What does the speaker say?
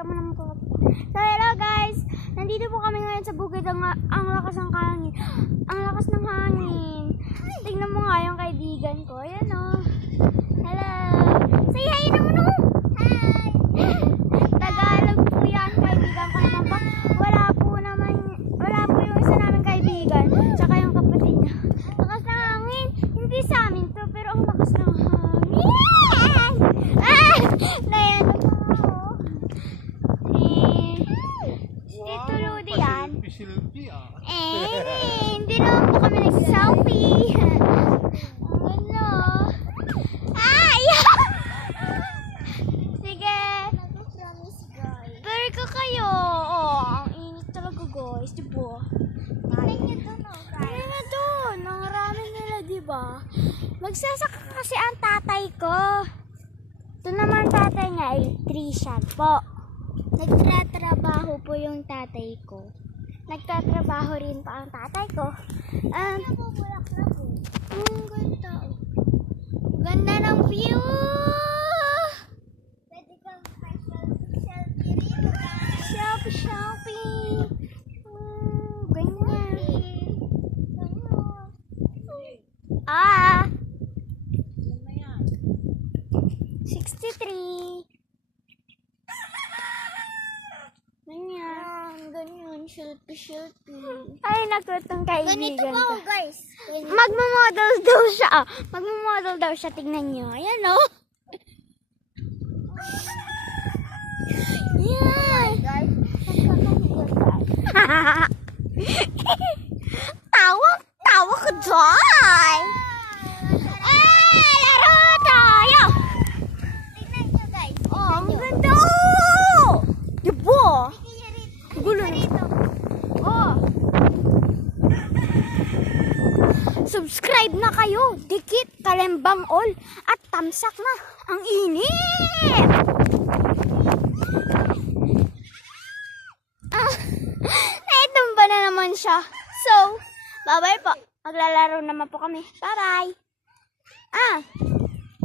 ka mo naman po. So, hello guys! Nandito po kami ngayon sa bukid. Ang lakas ng hangin. Ang lakas ng hangin. Tingnan mo nga yung kaibigan ko. Ayan o. Hello! Say hi naman o! Hi! Tagalog po yan. Kaibigan ko naman po. Wala po yung isa namin kaibigan. Tsaka yung kapatid niya. Lakas ng hangin. Hindi sa amin to, pero ang lakas ng hangin. Nayan na po ako. Dito Rudy yan. Hindi naman po kami nagsiselfie. Ano? Ay! Sige. Pero ka kayo. Oh, ang init talaga guys. Diba? Tingnan nyo doon. Ang rami nila, diba? Magsasaka kasi ang tatay ko. Ito naman tatay niya ay Trisha po. Nagtatrabaho po yung tatay ko. Nagtatrabaho rin pa ang tatay ko. Ganda. Ganda ng view. Pwede kang selfie rin. Selfie. Ganyan. 63. Ganyan. Selfie. Ay, nakutong kaibigan ko. Ganito po, guys. Magmamodel daw siya. Magmamodel daw siya. Tignan nyo. Ayan, o. Yan. Tawa ko dyan. Laro tayo. Tignan nyo, guys. Oh, ang ganda. Diba? Gulo na. Oh. Subscribe na kayo. Dikit, Kalembang all. At tamsak na. Ang init. Naitumba na naman siya. So, bye-bye po. Maglalaro naman po kami. Bye-bye.